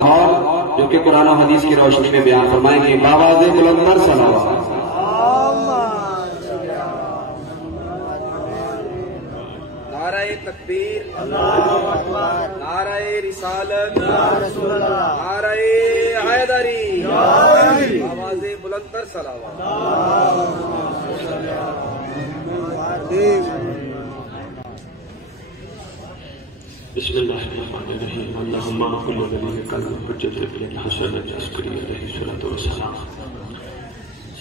اور جو کہ قرآن و حدیث کی روشنی میں بیان فرمائیں گے باواز بلندر صلوات۔ نعرہ تکبیر، نعرہ رسالت، نعرہ حیدری، آواز بلندر صلوات۔ بسم اللہ الرحمن الرحیم اللہم کل ولی قلب حجت ابن الحسن العسکری علیہ الصلوۃ والسلام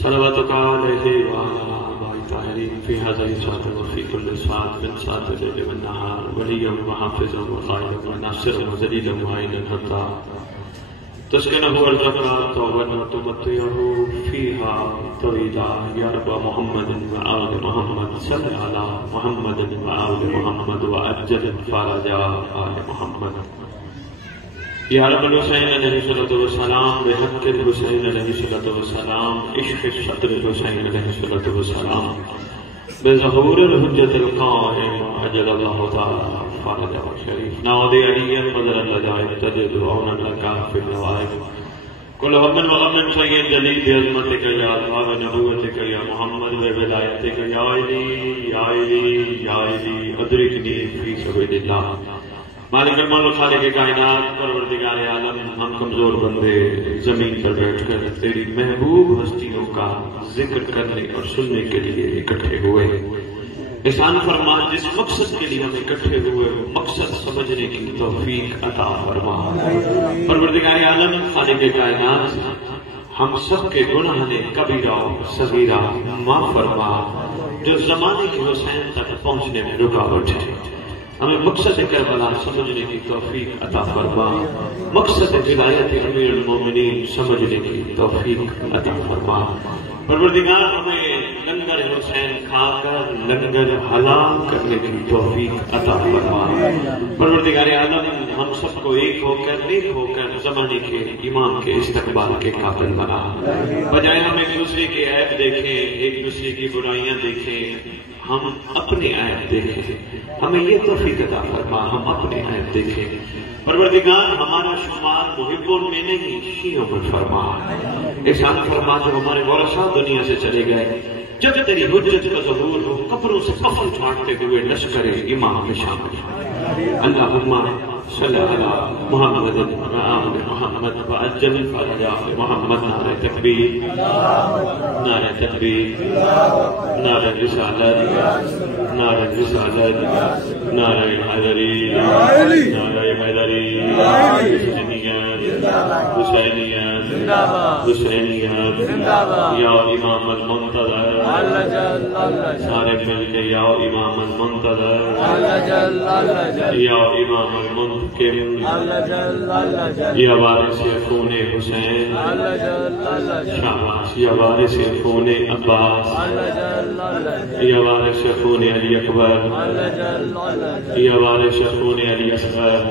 صلواتک علیہ وعلی آباء الطاہرین فی ھذا الساعۃ وفی کل ساعۃ من ساعات الليل والنہار ولیا وحافظا وقائدا وناصرا وذلیلا معینا حتی تسکنہ ارضک وتمتعہ فیہا طویلا یا رب محمد وآل محمد صلی علی محمد وآل محمد وعجل فرج آل محمد یا رب الحسین علیہ الصلوۃ والسلام بحق الحسین علیہ الصلوۃ والسلام عشق صدر الحسین علیہ الصلوۃ والسلام بظہور الحجت القائم عجل اللہ تعالی فرج شریف ناود علی مدر اللجائب تجد عونا لکا فی النوائب کل ہم وغم سید جلیل بعظمتک یا اللہ ونبوتک یا محمد وولایتک یا علی یا علی یا علی ادرکنی فی سبیل اللہ مالک الملک خالق کائنات پروردگار عالم ہم کمزور بندے زمین پر بیٹھ کر تیری محبوب ہستیوں کا ذکر کرنے اور سننے کے لیے اکٹھے ہوئے احسان فرما جس مقصد کے لیے ہم اکٹھے ہوئے مقصد سمجھنے کی توفیق عطا فرما پروردگار عالم خالق کائنات ہم سب کے گناہ نے کبیرہ صغیرہ معاف فرما جو زمانے کے حسین تک پہنچنے میں رکاوٹ ہے ہمیں مقصد کربلا سمجھنے کی توفیق عطا فرما مقصد ولایت امیر المومنین سمجھنے کی توفیق عطا فرما پروردگار ہمیں لنگر حسین کھا کر لنگر حلال کرنے کی توفیق عطا فرما پروردگار عالم ہم سب کو ایک ہو کر نیک ہو کر زمانے کے امام کے استقبال کے قابل بنا بجائے ہم ایک دوسرے کے عیب دیکھیں ایک دوسرے کی برائیاں دیکھیں ہم اپنے عیب دیکھیں ہمیں یہ توفیق عطا فرما ہم اپنے عیب دیکھیں پروردگار ہمارا شمار محبوں میں نہیں شیعوں میں فرما احسان فرما جو ہمارے ورثاء دنیا سے چلے گئے جب تیری حجت کا ظہور ہو قبروں سے کفن چھاڑتے ہوئے لشکر امام میں شامل اللہم صلی علی محمد وآل محمد وعجل فرج آل محمد نعرہ تکبیر نعرہ تکبیر نعرہ رسالت نعرہ رسالت نعرہ حیدری نعرہ حیدری حسینیت حسینیت یا امام المنتظر سارے مل کے یا امام المنتظر یا امام المنتقم یا وارث خون حسین شاباش یا وارث خون عباس یا وارث خون علی اکبر یا وارث خون علی اصغر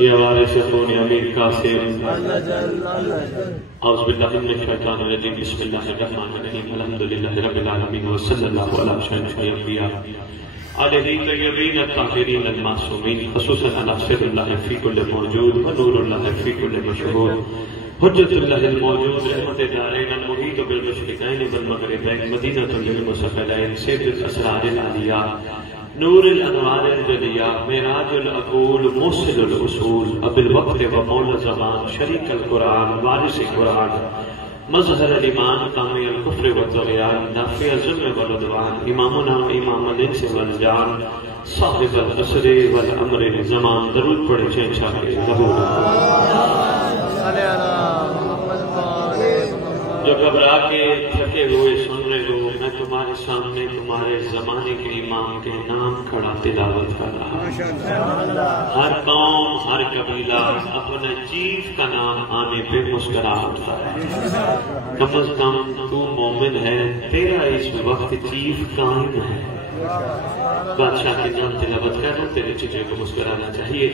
یا وارث خون امیر قاسم اعوذ باللہ من الشیطان الرجیم بسم اللہ الرحمن الرحیم الحمدللہ رب العالمین وصلی اللہ علی سیدنا الانبیاء علیہ طیبین الطاہرین المعصومین خصوصا علی سر اللہ فی کل موجود ونور اللہ فی کل مشہود حجت اللہ الموجود رحمت دارین المحیط بالمشرقین والمغربین مدینۃ للمثقلین سید الاسرار العلیاء نور الانوار الجلیہ معراج العقول موصل الاصول ابو الوقت و مولا زمان شریک القرآن وارث قرآن مظہر الایمان قامی الکفر والطغیان نافع الظلم والعدوان امامنا امام الانس والجان صاحب العصر والامر زمان درود پڑھے چینچا کے ظہور جو گھبرا کے تھکے ہوئے سن رہے ہو میں تمہارے سامنے تمہارے زمانے کے امام کے نام کھڑا تلاوت کر رہا ہر قوم ہر قبیلہ اپنے چیف کا نام آنے پہ مسکرا اٹھتا ہے کم از کم تو مومن ہے تیرا اس وقت چیف قائم ہے بادشاہ کے نام تلاوت کر رہا تیرے چیزیں کو مسکرانا چاہیے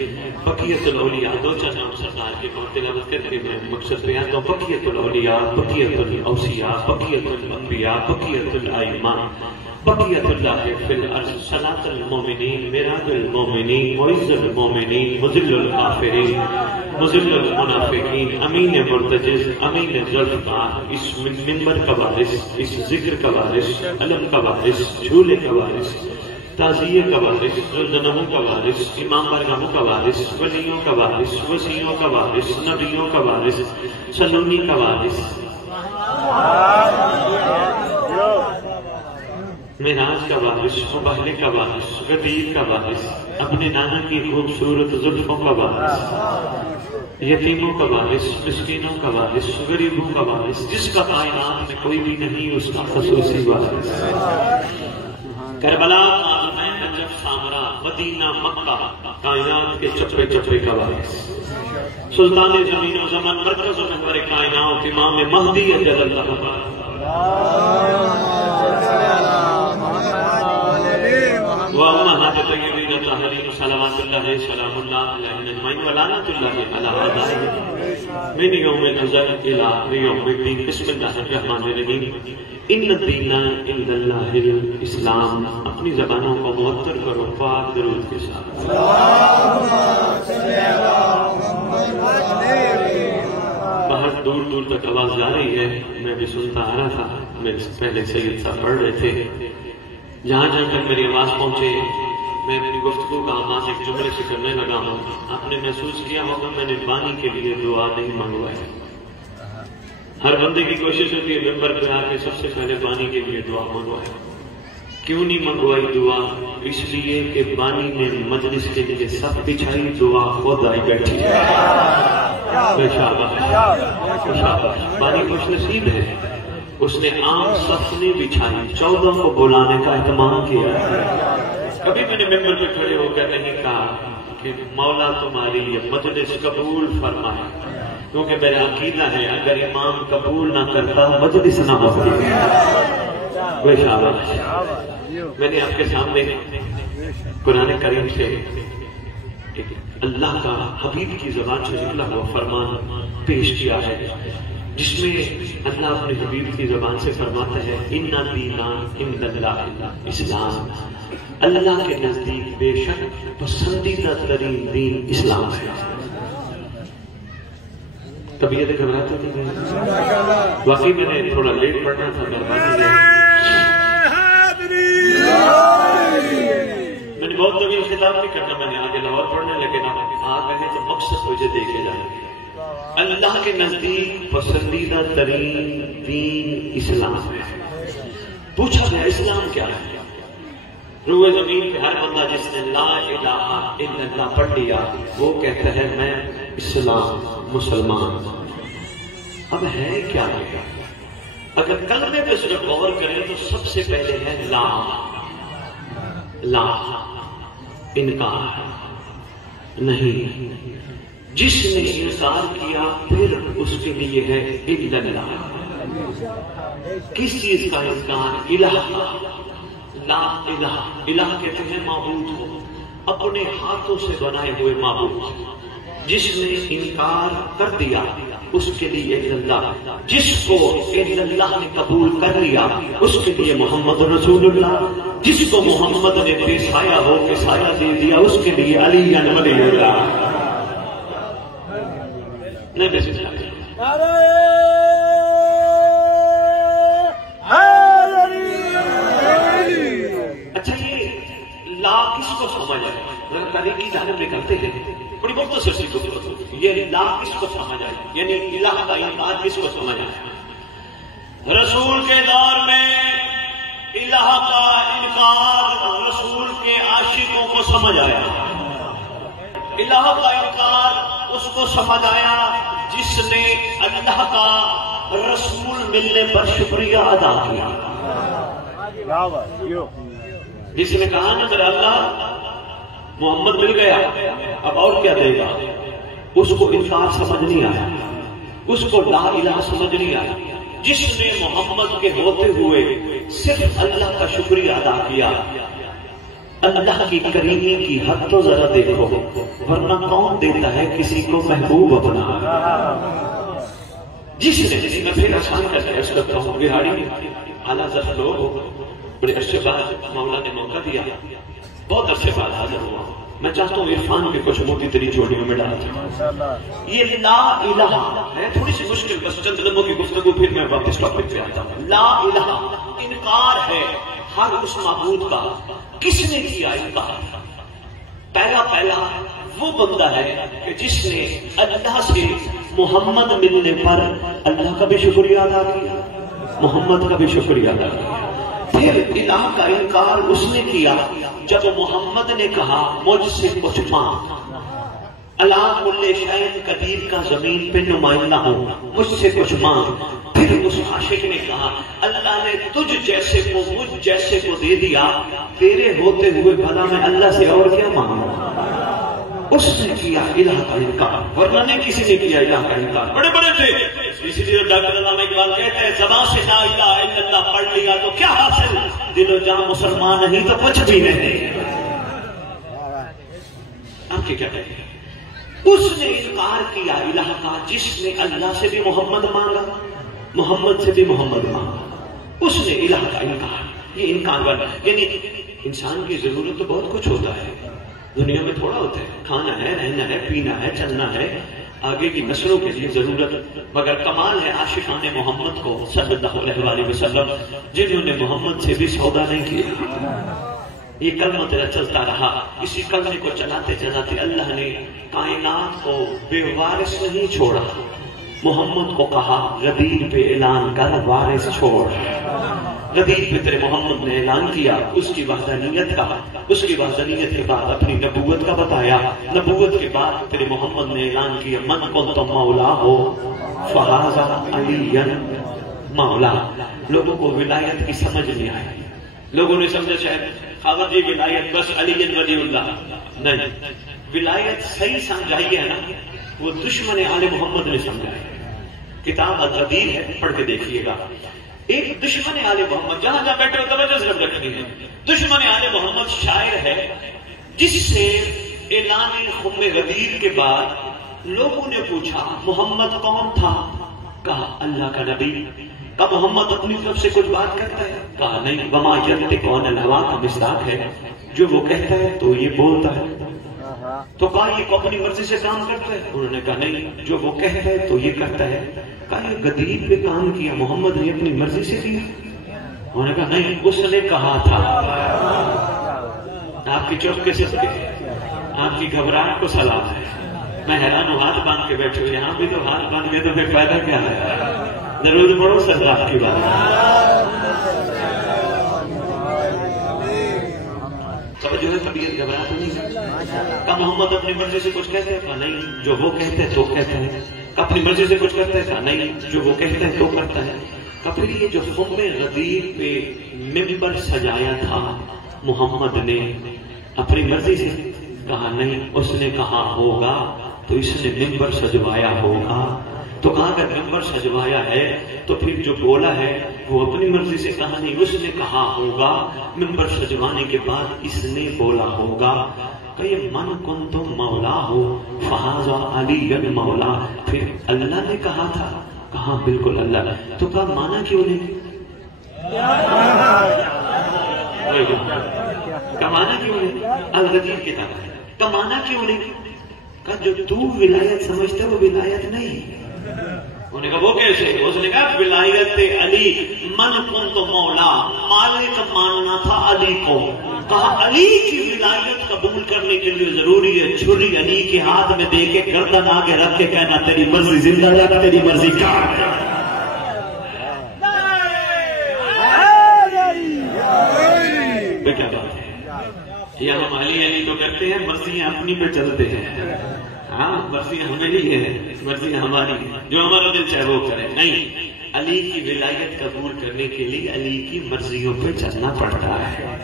بقیت الاولیاء دو چار نام سردار کے نام تلاوت کر کے میں مقصد بیان تو بقیت الاولیاء بقیت الاوصیاء بقیت الانبیاء بقیت الائمہ بقیت اللہ فی الارض صلاۃ المومنین معراج المومنین معز المومنین مذل الکافرین مذل المنافقین امین مرتجز امین ذوالفقار، اس منبر کا وارث، اس ذکر کا وارث، علم کا وارث، جھولے کا وارث، تعزیے کا وارث، ذوالجناحوں کا وارث، امام برگاہوں کا وارث، ولیوں کا وارث، وسیعوں کا وارث، نبیوں کا وارث، سلونی کا وارث، معراج کا وارث، مبہلے کا وارث، غدیر کا وارث، اپنے نانا کی خوبصورت زلفوں کا وارث، یتیموں کا وارث، مسکینوں کا وارث، غریبوں کا وارث، جس کا کائنات میں کوئی بھی نہیں اس کا خصوصی وارث، کربلا، نجف، سامرا، مدینہ، مکہ، کائنات کے چپے چپے کا وارث، سلطان زمین و زمن، مرکز و محور کائنات، امام مہدی اجل اللہ وأمهات الطيبين الطاهرين صلوات الله سلام الله عليهم أجمعين ولعنة الله على أعدائهم من يوم الأزل إلى يوم الدين. بسم الله الرحمن الرحيم. ان الدین عند اللہ الاسلام. اپنی زبانوں کو معطر کرو پاک درود کے ساتھ. باہر دور دور تک آواز جا رہی ہے، میں بھی سنتا آ رہا تھا. میرے پہلے سید صاحب پڑھ رہے تھے، جہاں جہاں تک میری آواز پہنچے میں اپنی گفتگو کا آغاز ایک جملے سے کرنے لگا ہوں. آپ نے محسوس کیا ہوگا میں نے بانی کے لیے دعا نہیں منگوائی. ہر بندے کی کوشش ہوتی ہے ممبر پہ آ کے سب سے پہلے بانی کے لیے دعا منگوائے. کیوں نہیں منگوائی دعا؟ اس لیے کہ بانی نے مجلس کے لیے سب بچھائی، دعا خود آئی بیٹھی. بانی خوش نصیب ہے، اس نے عام صف نے بچھائی، 14 کو بلانے کا اہتمام کیا. کبھی میں نے ممبر پہ کھڑے ہو کر نہیں کہا کہ مولا تمہاری یہ مجلس قبول فرمائے، کیونکہ میرا عقیدہ ہے اگر امام قبول نہ کرتا مجلس نہ ہوتی. میں نے آپ کے سامنے قرآن کریم سے اللہ کا حبیب کی زبان سے نکلا ہوا فرمان پیش کیا ہے، جس میں اللہ اپنے حبیب کی زبان سے فرماتا ہے ان الدین عند اللہ اسلام. اللہ کے نزدیک بے شک پسندیدہ ترین دین اسلام ہے. طبیعت گھبراتا تھی واقعی میں نے تھوڑا لیٹ پڑھنا تھا، مہربانی میں نے بہت طویل خطاب نہیں کرنا، میں نے آگے لاہور پڑھنے لیکن آ گئے تو مقصد مجھے دیکھے جائیں. اللہ کے نزدیک پسندیدہ ترین دین اسلام ہے. پوچھا گیا اسلام کیا ہے؟ روئے زمین پہ ہر بندہ جس نے لا الہ الا اللہ پڑھ لیا وہ کہتا ہے میں اسلام مسلمان. اب ہے کیا ہے؟ اگر کلمے پہ صرف غور کریں تو سب سے پہلے ہے لا. لا انکار نہیں. جس نے انکار کیا پھر اس کے لیے ہے الا اللہ. کس چیز کا انکار؟ الہ. لا الہ. الہ کہتے ہیں معبود کو، اپنے ہاتھوں سے بنائے ہوئے معبود. جس نے انکار کر دیا اس کے لیے اللہ. جس کو اللہ نے قبول کر لیا اس کے لیے محمد رسول اللہ. جس کو محمد نے بے سایہ ہو کے سایہ دے دیا اس کے لیے علی ولی اللہ. اچھا یہ لا کس کو سمجھ آئے؟ تاریخی جانب نکلتے ہیں بڑی مختصر سی گفتگو. یہ لا کس کو سمجھ آئے؟ یعنی الہ کا انکار کس کو سمجھ آئے؟ رسول کے دور میں الہ کا انکار رسول کے عاشقوں کو سمجھ آیا. الہ کا انکار اس کو سمجھ آیا جس نے اللہ کا رسول ملنے پر شکریہ ادا کیا. جس نے کہا نا میرا اللہ محمد مل گیا اب اور کیا دے گا، اس کو انکار سمجھ نہیں آیا، اس کو لا الہ سمجھ نہیں آیا. جس نے محمد کے ہوتے ہوئے صرف اللہ کا شکریہ ادا کیا. اللہ کی کریمی کی حد تو ذرا دیکھو، ورنہ کون دیتا ہے کسی کو محبوب اپنا. جس نے میں پھر آسان کر کے اس کرتا ہوں بہاڑی اعلیٰ ذات لوگ بڑے عرصے بعد مولا نے موقع دیا، بہت عرصے بعد حاضر ہوا. میں چاہتا ہوں عرفان کے کچھ موتی تیری جوڑیوں میں ڈال دوں. یہ لا الہ ہے تھوڑی سی مشکل، بس چند لمحوں کی گفتگو پھر میں واپس ٹاپک پہ آتا ہوں. لا الہ انکار ہے ہر اس معبود کا. کس نے کیا انکار؟ پہلا وہ بندہ ہے کہ جس نے اللہ سے محمد ملنے پر اللہ کا بھی شکریہ ادا کیا، محمد کا بھی شکریہ ادا کیا. پھر الہ کا انکار اس نے کیا جب محمد نے کہا مجھ سے کچھ مانگ. اللہ کل شیء قدیر کا زمین پہ نمائندہ ہوں، مجھ سے کچھ مانگ. پھر اس عاشق نے کہا اللہ نے تجھ جیسے کو مجھ جیسے کو دے دیا، تیرے ہوتے ہوئے بھلا میں اللہ سے اور کیا مانگوں. اس نے کیا الہ کا انکار، ورنہ نہیں کسی نے کیا الہ کا انکار. بڑے بڑے تھے، اسی لیے ڈاکٹر علامہ اقبال کہتے ہیں زبان سے لا الہ الا اللہ پڑھ لیا تو کیا حاصل، دل و جان مسلمان نہیں تو کچھ بھی نہیں. آپ کے کیا کہیں گے؟ اس نے انکار کیا الہ کا جس نے اللہ سے بھی محمد مانگا، محمد سے بھی محمد مانگا. اس نے الہ کا انکار. یہ انکار والا یعنی انسان کی ضرورت تو بہت کچھ ہوتا ہے دنیا میں، تھوڑا ہوتا ہے. کھانا ہے، رہنا ہے، پینا ہے، چلنا ہے، آگے کی نسلوں کے لیے ضرورت. مگر کمال ہے عاشقان محمد کو صلی اللہ علیہ وسلم جنہوں نے محمد سے بھی سودا نہیں کیا. یہ کلمہ تیرا چلتا رہا. اسی کلمے کو چلاتے چلاتے اللہ نے کائنات کو بے وارث نہیں چھوڑا. محمد کو کہا غدیر پہ اعلان کر وارث چھوڑ. غدیر پہ تیرے محمد نے اعلان کیا اس کی وحدانیت کا. اس کی وحدانیت کے بعد اپنی نبوت کا بتایا. نبوت کے بعد تیرے محمد نے اعلان کیا من کنت مولا ہو فہذا علی مولا. لوگوں کو ولایت کی سمجھ نہیں آئی. لوگوں نے سمجھا شاید خاوند جی ولایت بس علی ولی اللہ. نہیں، ولایت صحیح سمجھائی ہے نا وہ دشمن آل محمد نے سمجھائی. کتاب الغدیر ہے، پڑھ کے دیکھیے گا. ایک دشمن آل محمد، جہاں جہاں بیٹھے ہو توجہ سے رکھنی ہے، دشمن آل محمد شاعر ہے جس سے اعلان خم غدیر کے بعد لوگوں نے پوچھا محمد کون تھا؟ کہا اللہ کا نبی. کہا محمد اپنی طرف سے کچھ بات کرتا ہے؟ کہا نہیں. وما ینطق عن الہویٰ کا مصداق ہے، جو وہ کہتا ہے تو یہ بولتا ہے. تو کہا یہ اپنی مرضی سے کام کرتا ہے؟ انہوں نے کہا نہیں، جو وہ کہتا ہے تو یہ کرتا ہے. کہا یہ غدیر پہ کام کیا محمد نے اپنی مرضی سے کیا؟ انہوں نے کہا نہیں، اس نے کہا تھا. آپ کی چوک کے صدقے، آپ کی گھبراہٹ کو سلام ہے. میں حیران ہوں، ہاتھ باندھ کے بیٹھے ہو یہاں بھی تو ہاتھ باندھ کے تو پھر فائدہ کیا ہے؟ ضرور پڑھو سردار کی بات. جو ہے طبیعت گھبراہٹ نہیں. کہا محمد اپنی مرضی سے کچھ کہتے ہیں؟ کہا نہیں، جو وہ کہتے ہیں تو کہتا ہے. اپنی مرضی سے کچھ کرتا ہے؟ کہا نہیں، جو وہ کہتا ہے تو کرتا ہے. کہا پھر یہ جو خم غدیر پہ ممبر سجایا تھا محمد نے اپنی مرضی سے؟ کہا نہیں، اس نے کہا ہوگا تو اس نے ممبر سجوایا ہوگا. تو کہا اگر ممبر سجوایا ہے تو پھر جو بولا ہے وہ اپنی مرضی سے کہا نہیں، اس نے کہا ہوگا. ممبر سجوانے کے بعد اس نے بولا ہوگا. کہ یہ من کنت مولا ہو فہذا علی مولا. پھر اللہ نے کہا تھا؟ کہا بالکل اللہ. تو کہا مانا کیوں نہیں؟ کمانا کیوں نہیں؟ الغدیر کی طرح کمانا کیوں نہیں؟ کہا جو تو ولایت سمجھتا وہ ولایت نہیں. انہوں نے کہا وہ کیسے؟ اس نے کہا ولایت علی من کنت مولا، مالک ماننا تھا علی کو. کہا علی کی ولایت قبول کرنے کے لیے ضروری ہے چھری علی کے ہاتھ میں دے کے گردن آگے رکھ کے کہنا تیری مرضی زندہ رکھ، تیری مرضی کاٹ. کیا بات ہے؟ یہ ہم علی علی تو کرتے ہیں، مرضیاں اپنی پہ چلتے ہیں. ہاں مرضی ہمیں نہیں ہے، مرضی ہماری ہے، جو ہمارا دل چاہے وہ کرے. نہیں، علی کی ولایت قبول کرنے کے لیے علی کی مرضیوں پہ چلنا پڑتا ہے.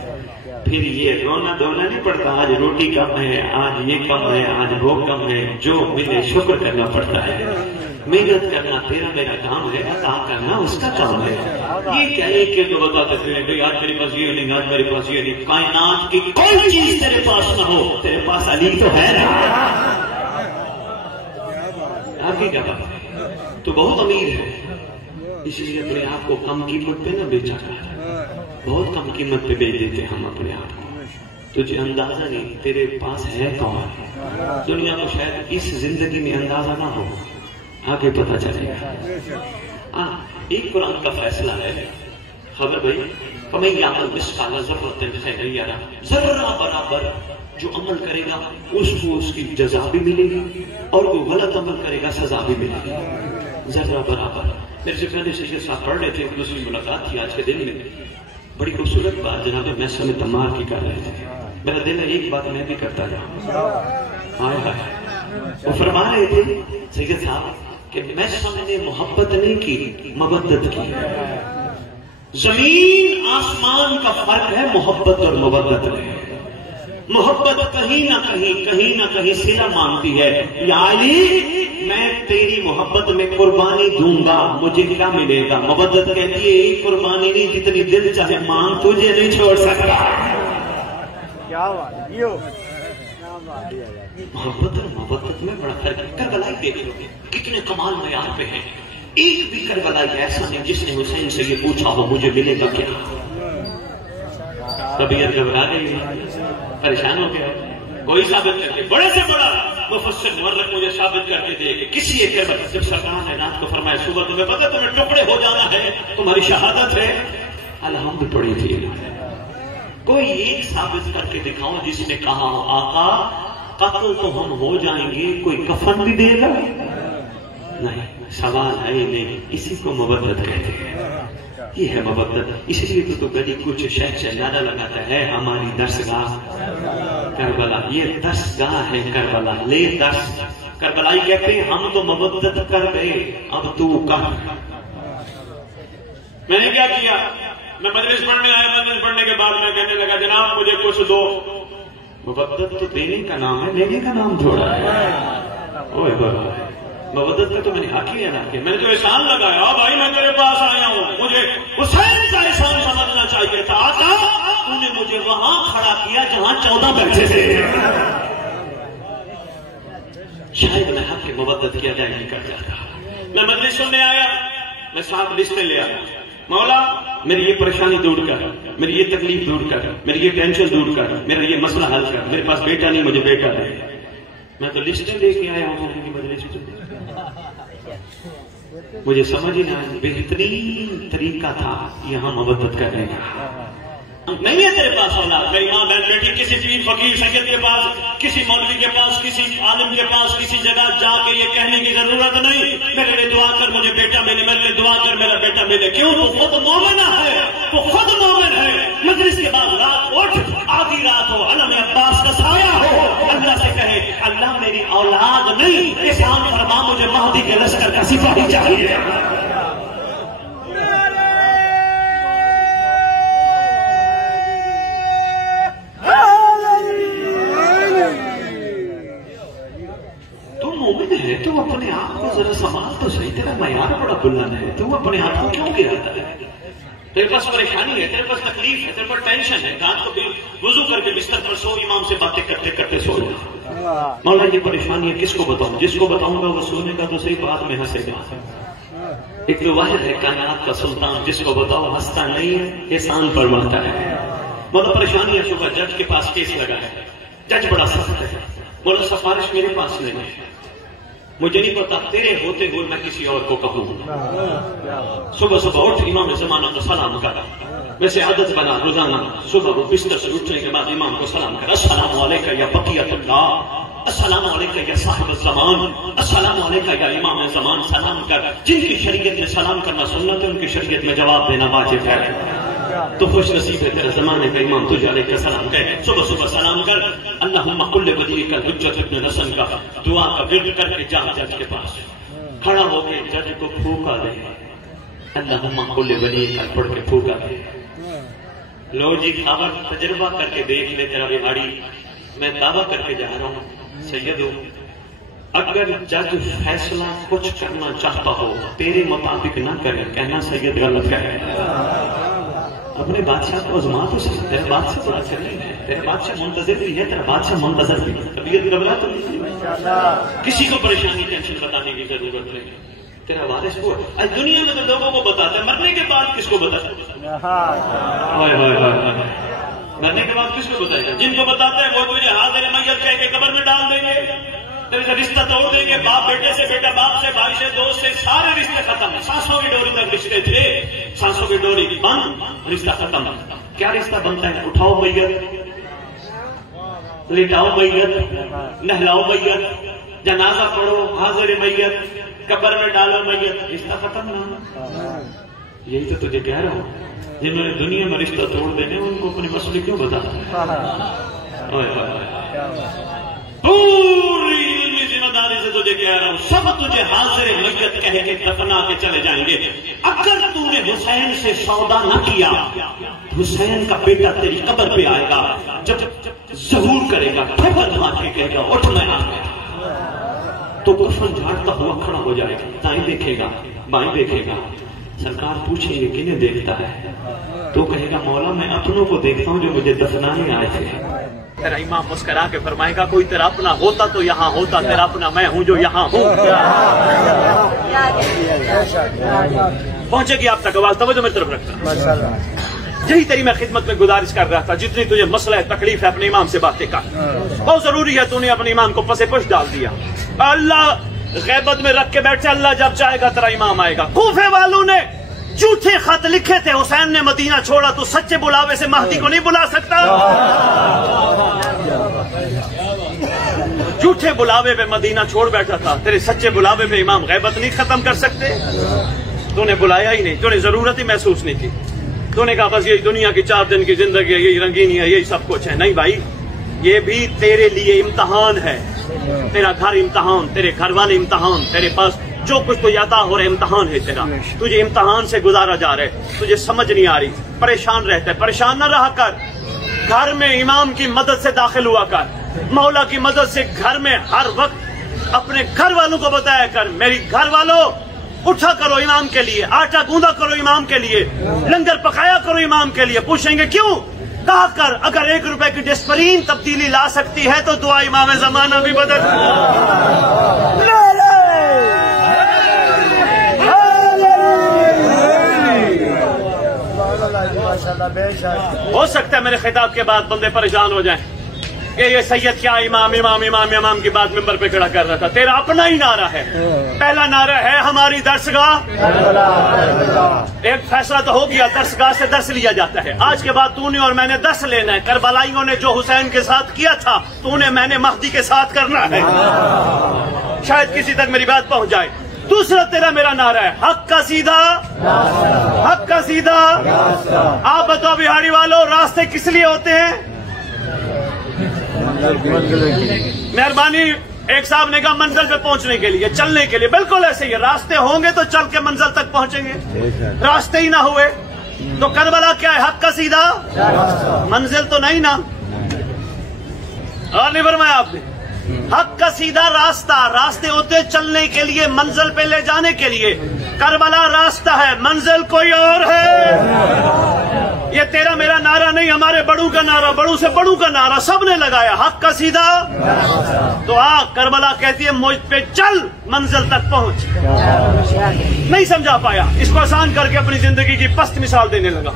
پھر یہ رونا دھونا نہیں پڑتا آج روٹی کم ہے، آج یہ کم ہے، آج وہ کم ہے. جو ملے شکر کرنا پڑتا ہے. محنت کرنا تیرا میرا کام ہے، عطا کرنا اس کا کام ہے. یہ کیا ایک ایک بتاتے تھے کہ آج میرے پاس یہ نہیں، آج میرے پاس یہ نہیں. کائنات کی کوئی چیز تیرے پاس نہ ہو، تیرے پاس علی تو ہے نا. آپ کی کیا بات ہے؟ تو بہت امیر ہے، اس لیے اپنے آپ کو کم قیمت پہ نہ بیچا جاتا. بہت کم قیمت پہ بیچ دیتے ہم اپنے آپ کو. تجھے اندازہ نہیں تیرے پاس ہے کون. دنیا کو شاید اس زندگی میں اندازہ نہ ہو, آگے پتہ چلے گا. ایک قرآن کا فیصلہ ہے, خبر بھائی, فَمَن يَعْمَلْ مِثْقَالَ ذَرَّةٍ خَيْرًا يَرَهُ, ذرہ برابر جو عمل کرے گا اس کو اس کی جزا بھی ملے گی, اور جو غلط عمل کرے گا سزا بھی ملے گی. ذرہ برابر. میرے سے پہلے سید صاحب پڑھ رہے تھے, دوسری ملاقات تھی آج کے دن میں, بڑی خوبصورت بات جناب میسر میں تمار کی کر رہے تھے. میرا دل ہے ایک بات میں بھی کرتا جاؤں. ہائے ہائے, وہ فرما رہے تھے سید صاحب کہ میسر نے محبت نہیں کی, مودت کی. زمین آسمان کا فرق ہے محبت اور مودت میں. محبت کہیں نہ کہیں صلہ مانگتی ہے. یا علی میں تیری محبت میں قربانی دوں گا, مجھے کیا ملے گا؟ مودت کہتی ہے ایک قربانی نہیں, جتنی دل چاہے مانگ, تجھے نہیں چھوڑ سکتا. محبت اور مودت میں بڑا فرق ہے. کربلائی دیکھ لو کتنے کمال معیار پہ ہیں. ایک بھی کربلائی ایسا نہیں جس نے حسین سے یہ پوچھا ہو مجھے ملے گا کیا. طبیعت گھبرا گئی, پریشان ہو گیا. کوئی ثابت کر کے, بڑے سے بڑا مفسر مورخ مجھے ثابت کر کے دے کہ کسی ایک کربلا, جب سرکار نے رات کو فرمایا صبح تمہیں پتا تمہیں ٹکڑے ہو جانا ہے, تمہاری شہادت ہے, الحمد پڑی تھی. کوئی ایک ثابت کر کے دکھاؤ جس نے کہا آقا قتل تو ہم ہو جائیں گے, کوئی کفن بھی دے گا؟ نہیں. سوال ہے نہیں. اسی کو مودت کہتے ہیں. یہ ہے مودت. اسی لیے تو گلی کچھ شہر نعرہ لگاتا ہے ہماری درسگاہ کربلا. یہ درسگاہ ہے کربلا, لے درس. کربلائی کہتے ہیں ہم تو مودت کر گئے, اب تو کر. میں نے کیا کیا, میں مجلس پڑھنے آیا, مجلس پڑھنے کے بعد میں کہنے لگا جناب مجھے کچھ دو. مودت تو دینے کا نام ہے, لینے کا نام تھوڑا ہے. اوے بابا, مودت کا تو میں نے حق ہی ادا کیا. میں نے تو احسان لگایا, بھائی میں تیرے پاس آیا ہوں, مجھے حسین کا احسان سمجھنا چاہیے تھا. آقا تو نے مجھے وہاں کھڑا کیا جہاں 14 بیٹھے تھے. شاید میں حق کی مودت کی ادائیگی کر جاتا. میں مجلس سننے آیا, میں 7 لسٹیں لے آیا. مولا میری یہ پریشانی دور کر, میری یہ تکلیف دور کر, میری یہ ٹینشن دور کر, میرا یہ مسئلہ حل کر. میرے پاس بیٹا نہیں, مجھے بیٹا دے. میں تو لسٹیں لے کے آیا ہوں مجلس میں. مجھے سمجھ ہی نہ آیا. بہترین طریقہ تھا یہاں مودت کرنے کا. نہیں ہے تیرے پاس اولاد, میری ماں بہن بیٹی کسی پیر فقیر سید کے پاس, کسی مولوی کے پاس, کسی عالم کے پاس, کسی جگہ جا کے یہ کہنے کی ضرورت نہیں میرے لیے دعا کر مجھے بیٹا ملے, میرے لیے دعا کر میرا بیٹا ملے. کیوں؟ تو خود مومن ہے, تو خود مومن ہے. مجلس کے بعد رات اٹھ, آدھی رات ہو, علم عباس کا سایہ ہو, اللہ سے کہے اللہ میری اولاد نہیں, احسان فرما مجھے مہدی کے لشکر کا سپاہی چاہیے. تو اپنے آپ کو ذرا سنبھال تو صحیح, تیرا معیار بڑا بلند ہے, تو اپنے آپ کو کیوں گراتا ہے؟ تیرے پاس پریشانی ہے, تیرے پاس تکلیف ہے, تیرے پاس ٹینشن ہے, رات کو وضو کر کے بستر پر سو, امام سے باتیں کرتے کرتے سو جا. مولا یہ پریشانی ہے کس کو بتاؤں؟ جس کو بتاؤں گا وہ سونے کا تو صحیح, بات میں ہنسے گا. ایک تو واحد ہے کائنات کا سلطان, جس کو بتاؤ ہنستا نہیں ہے, احسان فرماتا ہے. مولا پریشانی ہے, صبح جج کے پاس کیس لگا ہے, جج بڑا سخت ہے. مولا سفارش میرے پاس نہیں ہے, مجھے نہیں پتا تیرے ہوتے ہوئے میں کسی اور کو کہوں. صبح صبح اٹھ, امام زمانہ کو سلام کر. ویسے عادت بنا روزانہ صبح وہ بستر سے اٹھنے کے بعد امام کو سلام کر. السلام علیکم یا بقیت اللہ, السلام علیکم یا صاحب الزمان, السلام علیکم یا امام زمان. سلام کر. جن کی شریعت میں سلام کرنا سنت ہے, ان کی شریعت میں جواب دینا واجب ہے. تو خوش نصیب ہے تیرا زمانے کا امام تجھے علیہ السلام کہے. صبح صبح سلام کر. اللہم کل ولیک الحجۃ ابن حسن کا دعا کا ورد کر کے جا جج کے پاس کھڑا ہو کے جج کو پھونکا دے. اللہم کل ولیک پڑھ کے پھونکا دے. لو جی خبر تجربہ کر کے دیکھ لے تیرا بہاڑی. میں دعویٰ کر کے جا رہا ہوں سیدو, اگر جج فیصلہ کچھ کرنا چاہتا ہو تیرے مطابق نہ کرے, کہنا سید غلط ہے. اپنے بادشاہ کو آزما تو صحیح, تیرے بادشاہ تو اچھا نہیں ہے, تیرے بادشاہ منتظر بھی ہے, تیرا بادشاہ منتظر بھی ہے. طبیعت گھبرا تو نہیں, کسی کو پریشانی ٹینشن بتانے کی ضرورت نہیں. تیرا وارث وہ ہے. آج دنیا میں تو لوگوں کو بتاتا ہے, مرنے کے بعد کس کو بتاتا ہے؟ مرنے کے بعد کس کو بتائے گا؟ جن کو بتاتا ہے وہ تجھے حاضر میت کہہ کے قبر میں ڈال دیں گے, تیرے سے رشتہ توڑ دیں گے, باپ بیٹے سے, بیٹا باپ سے, بھائی سے, دوست سے, سارے رشتے ختم. سانسوں کی ڈوری تک رشتے تھے, سانسوں کی ڈوری بند, رشتہ ختم. کیا رشتہ بنتا ہے؟ اٹھاؤ میت, لٹاؤ میت, نہلاؤ میت, جنازہ پڑھو, حاضر میت, قبر میں ڈالو میت, رشتہ ختم نہ. یہی تو تجھے کہہ رہا ہوں, جنہوں نے دنیا میں رشتہ توڑ دینے ان کو اپنے مسئلے کیوں بتا؟ پوری علمی ذمہ داری سے تجھے کہہ رہا ہوں, سب تجھے حاضر میت کہہ کے دفنا کے چلے جائیں گے. اگر تو نے حسین سے سودا نہ کیا, حسین کا بیٹا تیری قبر پہ آئے گا, جب ظہور کرے گا, ٹھپر مار کے کہے گا اٹھ میں آ گیا, تو کفن جھاڑتا ہوا کھڑا ہو جائے گا, دائیں دیکھے گا, بائیں دیکھے گا. سرکار پوچھیں گے کنہیں دیکھتا ہے؟ تو کہے گا مولا میں اپنوں کو دیکھتا ہوں جو مجھے دفنانے آئے تھے. تیرا امام مسکرا کے فرمائے گا کوئی تیرا اپنا ہوتا تو یہاں ہوتا, تیرا اپنا میں ہوں جو یہاں ہوں. پہنچے گی آپ تک آواز, توجہ میری طرف رکھنا. یہی تیری میں خدمت میں گزارش کر رہا تھا, جتنی تجھے مسئلہ ہے تکلیف ہے اپنے امام سے باتیں کر. بہت ضروری ہے, تو نے اپنے امام کو پس پش ڈال دیا. اللہ غیبت میں رکھ کے بیٹھے, اللہ جب چاہے گا تیرا امام آئے گا. کوفے والوں نے جھوٹے خط لکھے تھے, حسین نے مدینہ چھوڑا تو سچے بلاوے سے مہدی کو نہیں بلا سکتا. جھوٹے بلاوے پہ مدینہ چھوڑ بیٹھا تھا, تیرے سچے بلاوے پہ امام غیبت نہیں ختم کر سکتے. تو نے بلایا ہی نہیں, تو نے ضرورت ہی محسوس نہیں کی. تو نے کہا بس یہی دنیا کی 4 دن کی زندگی ہے, یہی رنگینی ہے, یہی سب کچھ ہے. نہیں بھائی, یہ بھی تیرے لیے امتحان ہے. تیرا گھر امتحان, تیرے گھر والے امتحان, تیرے پاس جو کچھ تو عطا ہو رہا ہے امتحان ہے تیرا. تجھے امتحان سے گزارا جا رہا ہے, تجھے سمجھ نہیں آ رہی, پریشان رہتا ہے. پریشان نہ رہا کر, گھر میں امام کی مدد سے داخل ہوا کر. مولا کی مدد سے گھر میں ہر وقت اپنے گھر والوں کو بتایا کر, میری گھر والوں اٹھا کرو امام کے لیے, آٹا گوندا کرو امام کے لیے, لنگر پکایا کرو امام کے لیے. پوچھیں گے کیوں؟ کہا کر اگر 1 روپے کی ڈسپرین تبدیلی لا سکتی ہے تو دعا امام زمانہ بھی بدل. ہو سکتا ہے میرے خطاب کے بعد بندے پریشان ہو جائیں کہ یہ سید کیا امام امام امام امام کی بات ممبر پہ کھڑا کر رہا تھا. تیرا اپنا ہی نعرہ ہے. پہلا نعرہ ہے ہماری درسگاہ. ایک فیصلہ تو ہو گیا, درسگاہ سے درس لیا جاتا ہے. آج کے بعد تو نے اور میں نے درس لینا ہے. کربلائیوں نے جو حسین کے ساتھ کیا تھا, تو نے میں نے مہدی کے ساتھ کرنا ہے. شاید کسی تک میری بات پہنچ جائے. دوسرا تیرا میرا نعرہ ہے حق کا سیدھا, حق کا سیدھا. آپ بتاؤ بہاڑی والوں, راستے کس لیے ہوتے ہیں؟ مہربانی, ایک صاحب نے کہا منزل پہ پہنچنے کے لیے, چلنے کے لیے. بالکل ایسے ہی ہے, راستے ہوں گے تو چل کے منزل تک پہنچیں گے. راستے ہی نہ ہوئے تو کربلا کیا ہے؟ حق کا سیدھا, منزل تو نہیں نا. اور نہیں فرمایا آپ نے, حق کا سیدھا راستہ. راستے ہوتے چلنے کے لیے, منزل پہ لے جانے کے لیے. کربلا راستہ ہے, منزل کوئی اور ہے. یہ تیرا میرا نعرہ نہیں, ہمارے بڑوں کا نعرہ, بڑوں سے بڑوں کا نعرہ سب نے لگایا, حق کا سیدھا. تو کربلا کہتی ہے مجھ پہ چل, منزل تک پہنچ. نہیں سمجھا پایا, اس کو آسان کر کے اپنی زندگی کی پست مثال دینے لگا.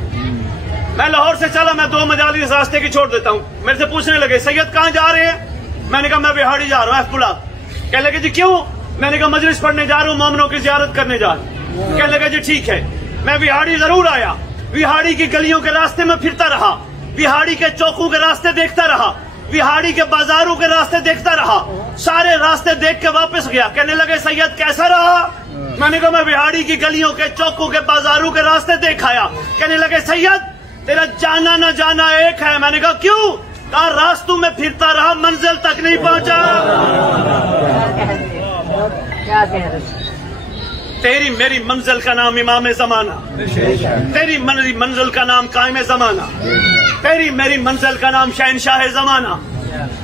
میں لاہور سے چلا, میں 2 مجالس راستے کی چھوڑ دیتا ہوں. میرے سے پوچھنے لگے سید کہاں جا رہے ہیں؟ میں نے کہا میں بہاڑی جا رہا ہوں, ایف بلاک. کہنے لگے جی کیوں؟ میں نے کہا مجلس پڑھنے جا رہا ہوں, مومنوں کی زیارت کرنے جا رہا ہوں. کہنے لگا جی ٹھیک ہے. میں بہاڑی ضرور آیا, بہاڑی کی گلیوں کے راستے میں پھرتا رہا, بہاڑی کے چوکوں کے راستے دیکھتا رہا, بہاڑی کے بازاروں کے راستے دیکھتا رہا, سارے راستے دیکھ کے واپس گیا. کہنے لگے سید کیسا رہا؟ میں نے کہا میں بہاڑی کی گلیوں کے چوکوں کے بازاروں کے راستے دیکھ آیا. کہنے لگے سید تیرا جانا نہ جانا ایک ہے. میں نے کہا کیوں؟ کہا راستوں میں پھرتا رہا, منزل تک نہیں پہنچا. تیری میری منزل کا نام امام زمانہ, تیری میری منزل کا نام قائم زمانہ, تیری میری منزل کا نام شہنشاہ زمانہ,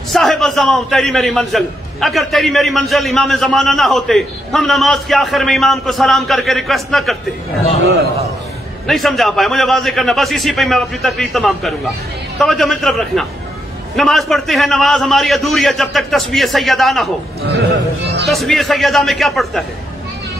صاحب الزمان. تیری میری منزل, اگر تیری میری منزل امام زمانہ نہ ہوتے, ہم نماز کے آخر میں امام کو سلام کر کے ریکویسٹ نہ کرتے. نہیں سمجھا پائے, مجھے واضح کرنا, بس اسی پہ میں اپنی تقریر تمام کروں گا. توجہ میری طرف رکھنا. نماز پڑھتے ہیں, نماز ہماری ادھوری ہے جب تک تسبیح سیدہ نہ ہو. تسبیح سیدہ میں کیا پڑھتا ہے؟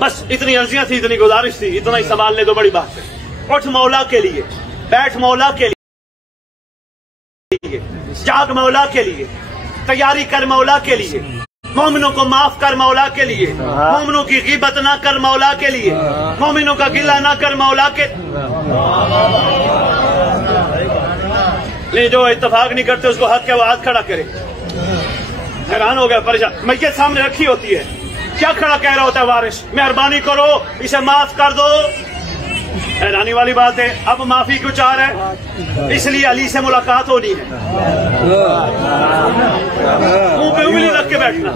بس اتنی عرضیاں تھی، اتنی گزارش تھی، اتنا ہی سوال لے دو، بڑی بات ہے۔ اٹھ مولا کے لیے، بیٹھ مولا کے لیے، جاگ مولا کے لیے، تیاری کر مولا کے لیے، مومنوں کو معاف کر مولا کے لیے، مومنوں کی غیبت نہ کر مولا کے لیے، مومنوں کا گلہ نہ کر مولا کے لیے۔ جو اتفاق نہیں کرتے اس کو حق ہے وہ ہاتھ کھڑا کرے۔ حیران ہو گیا، پریشان، میت سامنے رکھی ہوتی ہے، کیا کھڑا کہہ رہا ہوتا ہے وارث، مہربانی کرو اسے معاف کر دو۔ حیرانی والی بات ہے، اب معافی کیوں چاہ رہے ہیں؟ اس لیے علی سے ملاقات ہونی ہے۔ منہ پہ انگلی رکھ کے بیٹھنا،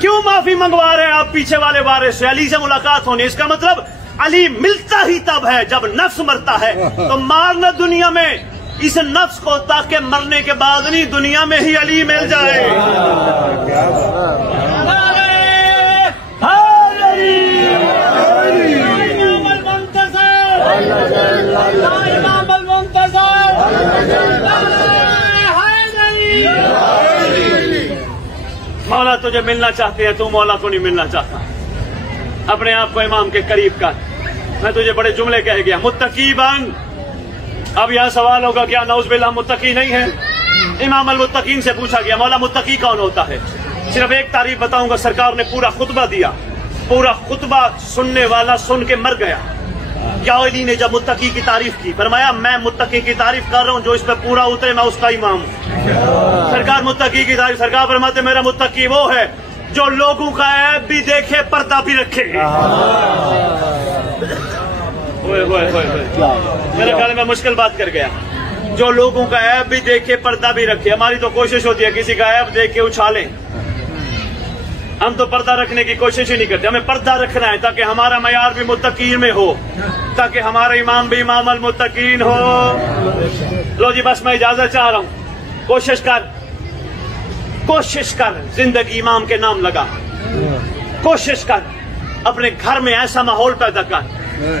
کیوں معافی منگوا رہے ہیں آپ پیچھے والے وارث سے؟ علی سے ملاقات ہونی، اس کا مطلب علی ملتا ہی تب ہے جب نفس مرتا ہے۔ تو مارنا دنیا میں اس نفس کو، تاکہ مرنے کے بعد نہیں، دنیا میں ہی علی مل جائے۔ مولا تجھے ملنا چاہتے ہیں، تو مولا کو نہیں ملنا چاہتا۔ اپنے آپ کو امام کے قریب کر۔ میں تجھے بڑے جملے کہہ گیا، متقی بن۔ اب یہاں سوال ہوگا کیا نعوذ باللہ متقی نہیں ہے؟ امام المتقین سے پوچھا گیا مولا متقی کون ہوتا ہے؟ صرف ایک تعریف بتاؤں گا، سرکار نے پورا خطبہ دیا، پورا خطبہ سننے والا سن کے مر گیا۔ یا علی نے جب متقی کی تعریف کی، فرمایا میں متقی کی تعریف کر رہا ہوں، جو اس پہ پورا اترے میں اس کا امام ہوں۔ سرکار متقی کی تعریف، سرکار فرماتے میرا متقی وہ ہے جو لوگوں کا عیب بھی دیکھے پردہ بھی رکھے۔ میرے خیال میں مشکل بات کر گیا، جو لوگوں کا عیب بھی دیکھے پردہ بھی رکھے۔ ہماری تو کوشش ہوتی ہے کسی کا عیب دیکھ کے اچھالیں، ہم تو پردہ رکھنے کی کوشش ہی نہیں کرتے۔ ہمیں پردہ رکھنا ہے تاکہ ہمارا معیار بھی متقین میں ہو، تاکہ ہمارا امام بھی امام المتقین ہو۔ لو جی بس میں اجازت چاہ رہا ہوں، کوشش کر زندگی امام کے نام لگا، کوشش کر اپنے گھر میں ایسا ماحول پیدا کر،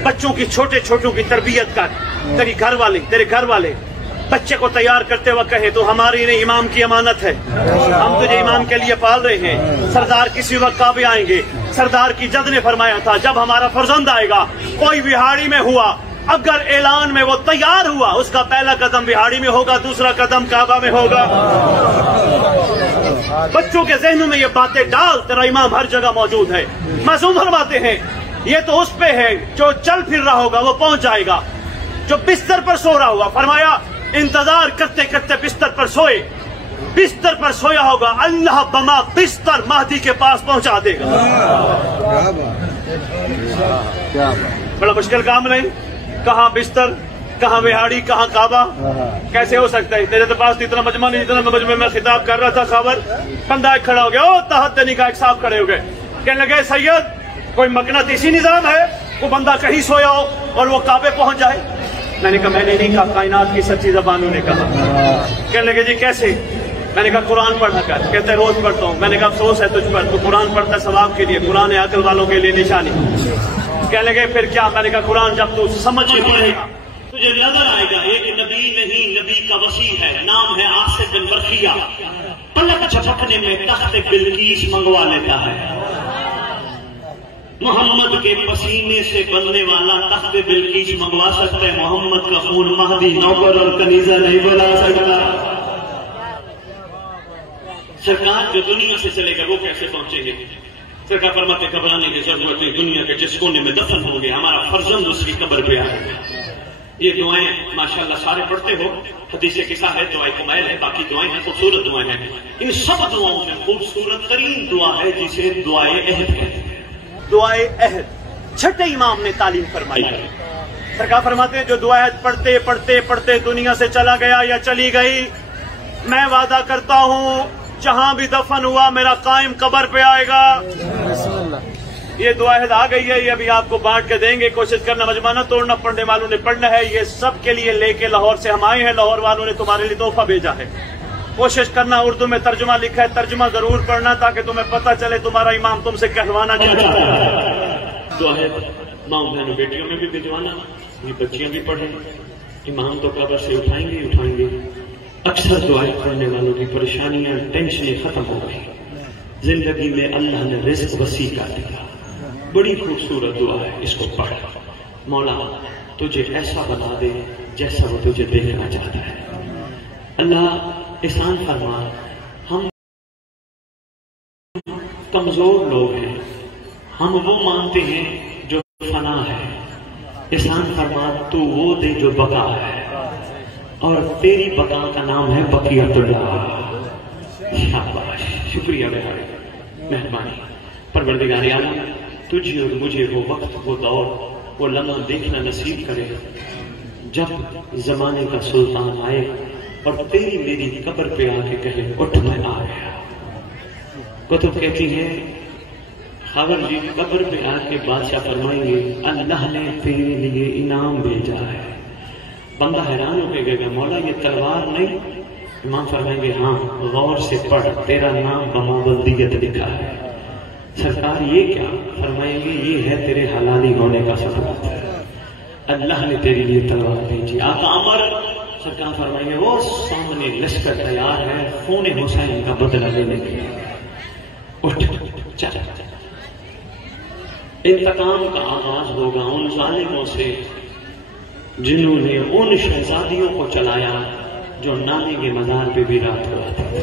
بچوں کی چھوٹے چھوٹوں کی تربیت کر۔ تیرے گھر والے بچے کو تیار کرتے وقت کہے تو ہماری نہیں، امام کی امانت ہے، ہم تجھے امام کے لیے پال رہے ہیں۔ سردار کسی وقت کعبے آئیں گے، سردار کی جد نے فرمایا تھا جب ہمارا فرزند آئے گا، کوئی بہاڑی میں ہوا، اگر اعلان میں وہ تیار ہوا، اس کا پہلا قدم بہاڑی میں ہوگا، دوسرا قدم کعبہ میں ہوگا۔ بچوں کے ذہنوں میں یہ باتیں ڈال، تیرا امام ہر جگہ موجود ہے۔ معصوم فرماتے ہیں یہ تو اس پہ ہے جو چل پھر رہا ہوگا وہ پہنچ جائے گا، جو بستر پر سو رہا ہوگا۔ فرمایا انتظار کرتے کرتے بستر پر سوئے، بستر پر سویا ہوگا، اللہ بما بستر مہدی کے پاس پہنچا دے گا۔ بڑا مشکل کام نہیں، کہاں بستر، کہاں بہاڑی، کہاں کعبہ، کیسے ہو سکتا ہے؟ تیرے پاس اتنا مجمع نہیں، اتنا مجمع میں خطاب کر رہا تھا، خبر بندہ ایک کھڑا ہو گیا، او تحت نکاح ایک صاحب کھڑے ہو گئے، کہنے لگے سید کوئی مقناطیسی نظام ہے، وہ بندہ کہیں سویا ہو اور وہ کعبے پہنچ جائے؟ میں نے کہا میں نے نہیں کہا، کائنات کی سچی زبانوں نے کہا۔ کہنے لگے جی کیسے؟ میں نے کہا قرآن پڑھا کر۔ کہتے روز پڑھتا ہوں۔ میں نے کہا افسوس ہے تجھ پر، تو قرآن پڑھتا ثواب کے لیے، قرآن عقل والوں کے لیے نشانی۔ کہنے لگے پھر کیا؟ میں نے کہا قرآن جب تو سمجھ پڑے گا تجھے نظر آئے گا ایک نبی نہیں، نبی کا وسیع ہے، نام ہے عاصم بن برقیہ، پلک جھپکنے میں تخت بلقیس منگوا لیتا ہے۔ محمد کے پسینے سے بننے والا تخت بلقیس منگوا سکتا ہے، محمد کا خون مہدی نوکر اور کنیزہ نہیں بنا سکتا۔ سرکار جو دنیا سے چلے گا وہ کیسے پہنچیں گے؟ سرکار فرماتے گھبرانے کی ضرورت ہے، دنیا کے جس کونے میں دفن ہو گیا ہمارا فرزند اس کی قبر پہ آئے گا۔ یہ دعائیں ماشاءاللہ سارے پڑھتے ہو، حدیث قصہ ہے، دعائیں کمائل ہے، باقی دعائیں ہیں، خوبصورت دعائیں ہیں۔ ان سب دعاؤں میں خوبصورت ترین دعا ہے جسے دعائے عہد کہتے ہیں۔ دعائے عہد چھٹے امام نے تعلیم فرمائی ہے۔ سرکار فرماتے ہیں جو دعائے عہد پڑھتے پڑھتے پڑھتے دنیا سے چلا گیا یا چلی گئی، میں وعدہ کرتا ہوں جہاں بھی دفن ہوا میرا قائم قبر پہ آئے گا۔ یہ دعا عہد آ گئی ہے، یہ ابھی آپ کو بانٹ کے دیں گے، کوشش کرنا مجمع نہ توڑنا، پڑھنے والوں نے پڑھنا ہے، یہ سب کے لیے لے کے لاہور سے ہم آئے ہیں، لاہور والوں نے تمہارے لیے تحفہ بھیجا ہے۔ کوشش کرنا، اردو میں ترجمہ لکھا ہے، ترجمہ ضرور پڑھنا تاکہ تمہیں پتہ چلے تمہارا امام تم سے کہلوانا کیا چاہتا ہے۔ دعا ہے ماں بہنوں بیٹیوں میں بھی بھجوانا، یہ بچیاں بھی پڑھیں، امام تو قبر سے اٹھائیں گے۔ اکثر دعائیں پڑھنے والوں کی پریشانیاں ٹینشنیں ختم ہو گئی، زندگی میں اللہ نے رزق وسیع کر دیا۔ بڑی خوبصورت دعا ہے، اس کو پڑھ. مولا تجھے ایسا بنا دے جیسا وہ تجھے دیکھنا چاہتا ہے. اللہ احسان فرما، ہم کمزور لوگ ہیں، ہم وہ مانتے ہیں جو فنا ہے. احسان فرما تو وہ دے جو بقا ہے، اور تیری بقا کا نام ہے بقیت اللہ. شاباش، شکریہ بھائی، مہربانی. پروردگار عالم تجھے اور مجھے وہ وقت، وہ دور، وہ لمحہ دیکھنا نصیب کرے جب زمانے کا سلطان آئے اور تیری میری قبر پہ آ کے کہے اٹھ میں آ گیا. کتب کہتی ہے خاور جی قبر پہ آ کے بادشاہ فرمائیں گے اللہ نے تیرے لیے انعام بھیجا ہے. بندہ حیران ہو کے گا مولا یہ تلوار نہیں؟ امام فرمائیں گے ہاں غور سے پڑھ تیرا نام بمابدیت لکھا ہے. سرکار یہ کیا؟ فرمائیں گے یہ ہے تیرے حلالی ہونے کا ثبوت. اللہ نے تیرے لیے تلوار بھیجی. آقا عمر سرکار فرمائیں گے وہ سامنے لشکر تیار ہے خون حسین کا بدلہ لینے کے لیے. اٹھ چل. انتقام کا آغاز ہوگا ان ظالموں سے جنہوں نے ان شہزادیوں کو چلایا جو نانی کے مزار پہ بھی رات کو آتے تھے.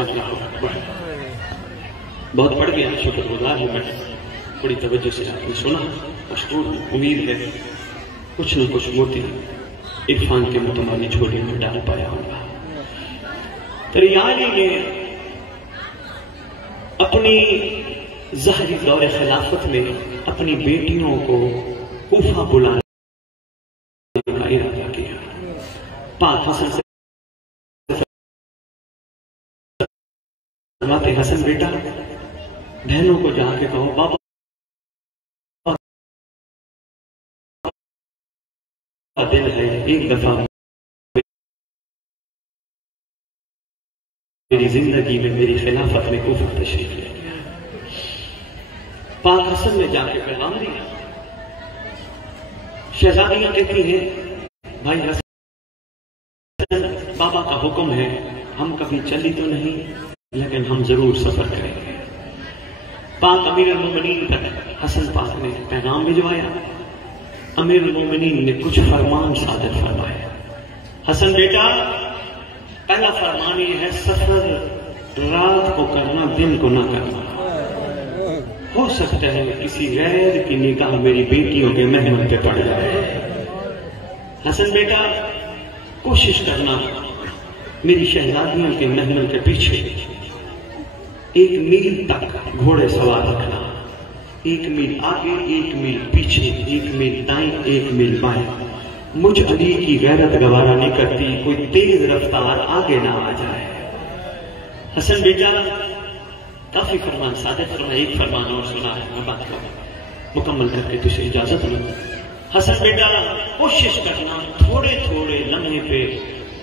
اللہ اکبر. بہت بڑھ گیا، شکر گزار ہوں میں، بڑی توجہ سے آپ نے سنا. مشکور ہوں، امید ہے کچھ نہ کچھ موتی عرفان کے متمانی جھولی میں ڈال پایا ہوگا. ریاضی نے اپنی ظاہری دور خلافت میں اپنی بیٹیوں کو کوفہ بلانے کا ارادہ کیا. پاک حسن سے فرماتے حسن بیٹا بہنوں کو جا کے کہو بابا دل ہے ایک دفعہ میری زندگی میں میری خلافت میں کوفہ تشریف لے گیا. پاک حسن نے جا کے پیغام دیا. شہزادیاں کہتی ہیں بھائی حسن بابا کا حکم ہے، ہم کبھی چلی تو نہیں لیکن ہم ضرور سفر کریں گے. پاک امیر المومنین تک حسن پاک نے پیغام بھجوایا. امیر المومنین نے کچھ فرمان صادر فرمائے. حسن بیٹا پہلا فرمان یہ ہے سفر رات کو کرنا، دن کو نہ کرنا. ہو سکتا ہے کسی غیر کی نگاہ میری بیٹیوں کے محمل پہ پڑ جائے. حسن بیٹا کوشش کرنا میری شہزادیوں کے محمل کے پیچھے 1 میل تک گھوڑے سوار رکھنا. 1 میل آگے، 1 میل پیچھے، 1 میل دائیں، 1 میل بائیں. مجھ علی کی غیرت گوارا نہیں کرتی کوئی تیز رفتار آگے نہ آ جائے. حسن بیٹا کافی فرمان صادر فرمائے. ایک فرمان اور سنا ہے، میں بات کروں مکمل کر کے تجھے اجازت لوں. حسن بیٹا کوشش کرنا تھوڑے تھوڑے لمحے پہ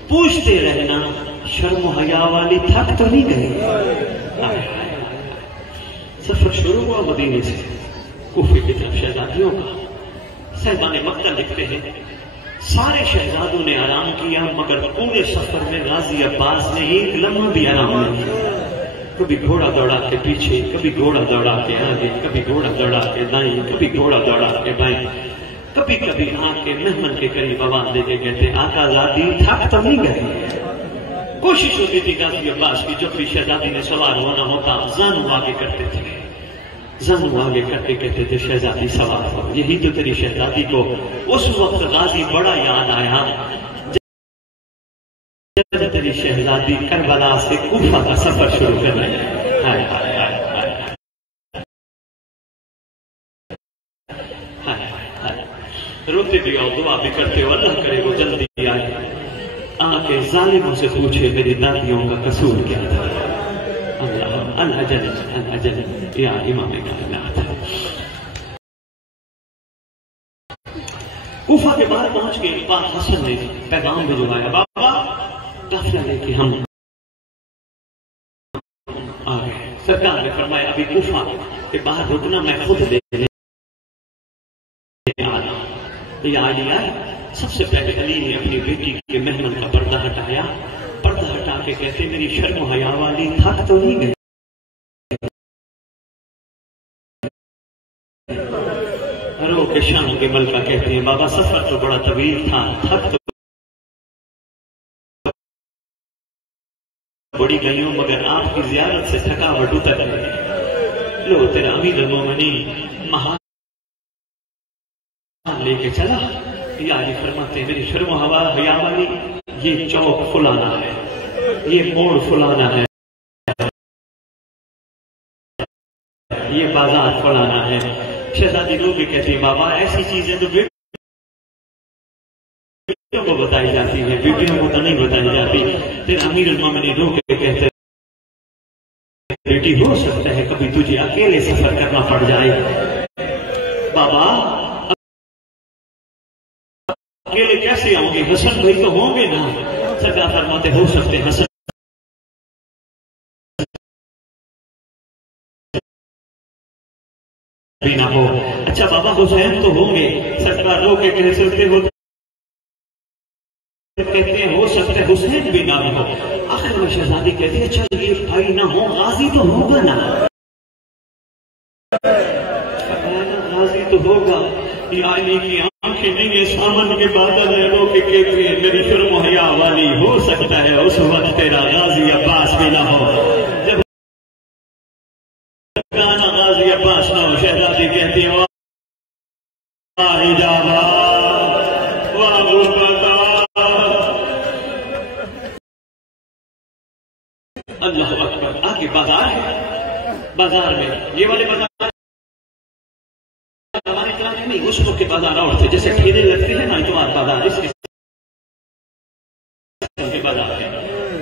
پوچھتے رہنا شرم و حیا والی تھک تو نہیں گئی. سفر شروع ہوا مدینے سے کوفے کی طرف شہزادیوں کا. صاحبان مکہ لکھتے ہیں سارے شہزادوں نے آرام کیا مگر پورے سفر میں غازی عباس نے ایک لمحہ بھی آرام نہیں کیا. کبھی گھوڑا دوڑا کے پیچھے، کبھی گھوڑا دوڑا کے آگے، کبھی گھوڑا دوڑا کے دائیں، کبھی گھوڑا دوڑا کے بائیں. کبھی کبھی آ کے مہمان کے قریب آواز دے کے کہتے آقا زادی تھک تو نہیں گئے. کوشش ہوتی تھی غازی عباس کی جب بھی شہزادی نے سوار ہونا ہوتا زانو آگے کرتے تھے. زانو آگے کرتے کہتے تھے شہزادی سوار ہو. یہی تو تیری شہزادی کو اس وقت غازی بڑا یاد آیا جب تیری شہزادی کربلا سے کوفہ کا سفر شروع کر رہی ہے. روتے بھی اور دعا بھی کرتے ہو اللہ کرے وہ جلدی آئے آ کے ظالموں سے پوچھے میری دادیوں کا قصور کیا تھا. اللہ جل یا امام کائنات. کوفہ کے باہر پہنچ کے پاک حسن نے پیغام بھجوایا بابا قافلہ لے کے ہم آ گئے. سرکار نے فرمایا ابھی کوفہ کے باہر رکنا میں خود دیکھنے آ رہا. یہ علی آئے. سب سے پہلے علی نے اپنی بیٹی کے محمل کا پردہ ہٹایا. پردہ ہٹا کے کہتے میری شرم و حیا والی تھک تو نہیں گئی. رو کے شام کے ملکہ کہتے ہیں بابا سفر تو بڑا طویل تھا، تھک تو بڑی گئیوں مگر آپ کی زیارت سے تھکاوٹ اتر گئی۔ لو تیرا امیر المومنین مہان لے کے چلا۔ یا علی فرماتے ہیں میری شرم و حیا والی یہ چوک فلانا ہے، یہ موڑ فلانا ہے، یہ بازار فلانا ہے۔ شہزادی لوگ بھی کہتے ہیں بابا ایسی چیزیں تو بیٹیوں کو بتائی جاتی ہیں، بیٹیوں کو تو نہیں بتائی جاتی۔ پھر امیر المومنین لوگ کہتے ہیں بیٹی ہو سکتا ہے کبھی تجھے اکیلے سفر کرنا پڑ جائے۔ بابا اکیلے کیسے آؤں گے؟ حسن بھائی تو ہوں گے نا؟ سرکار فرماتے ہو سکتے حسن بھی نہ ہو۔ اچھا بابا حسین تو ہوں گے؟ سرکار رو کے کہہ سکتے ہو، کہتے ہیں ہو سکتے حسین بھی نہ ہو۔ آخر میں شہزادی کہتی ہے چل یہ بھائی نہ ہو غازی تو ہوگا نا، غازی تو ہوگا۔ علی کی آنکھیں نہیں ہے سامن کے بادل ہے، رو کے کہتے ہیں میری شرم و حیا والی ہو سکتا ہے اس وقت تیرا غازی عباس بھی نہ ہو۔ جب گانا غازی عباس نہ ہو شہزادی کہتی ہے واہ اجابہ واہ غربتہ۔ اللہ اکبر۔ آگے بازار ہے، بازار میں یہ والے بازار ہمارے کراچی نہیں، اس وقت کے بازار اور تھے جیسے ٹھیلے لگتے ہیں نا اتوار بازار، اس کے بازار ہے۔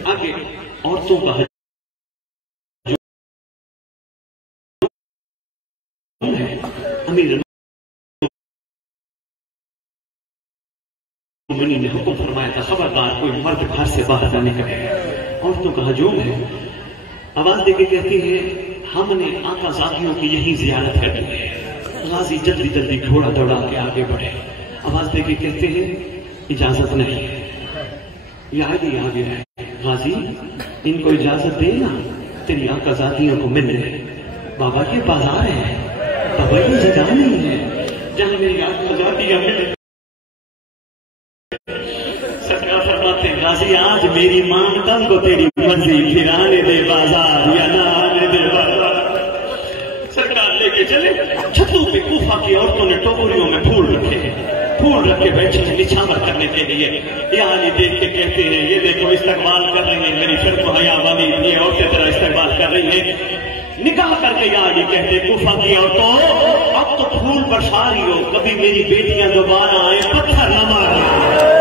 آگے عورتوں کا ہجوم ہے۔ امیر المومنین نے حکم فرمایا تھا خبردار کوئی مرد گھر سے باہر نہ نکلے، عورتوں کا ہجوم ہے۔ آواز دے کے کہتی ہے ہم نے آقا ذاتیوں کی یہی زیارت کرنی ہے۔ غازی جلدی جلدی گھوڑا دوڑا کے آگے بڑھے، آواز دے کے کہتے ہیں اجازت نہیں ہے۔ یہ آگے آگے ہے غازی ان کو اجازت دے نا تیری آقا ذاتیوں کو ملنے۔ بابا یہ بازار ہے، بابا یہ جگہ نہیں ہے جہاں میری آقا ذاتیاں ملے۔ سرکار فرماتے ہیں غازی آج میری مانگتا کو تیری مرضی، پھر آنے دے بازار یا نہ آنے دے بازار۔ سرکار لے کے چلے چھتوں پہ کوفہ کی عورتوں نے ٹوکریوں میں پھول رکھے ہیں، پھول رکھ کے بیٹھے ہیں نچھاور کرنے کے لیے۔ یہ علی دیکھ کے کہتے ہیں یہ دیکھو استقبال کر رہی ہیں میری شرم و حیا والی یہ عورتیں طرح استقبال کر رہی ہیں۔ نکاح کر کے یا علی کہتے کوفہ کی عورتوں اب تو پھول برسا رہی ہو، کبھی میری بیٹیاں دوبارہ آئیں پتھر نہ ماریں۔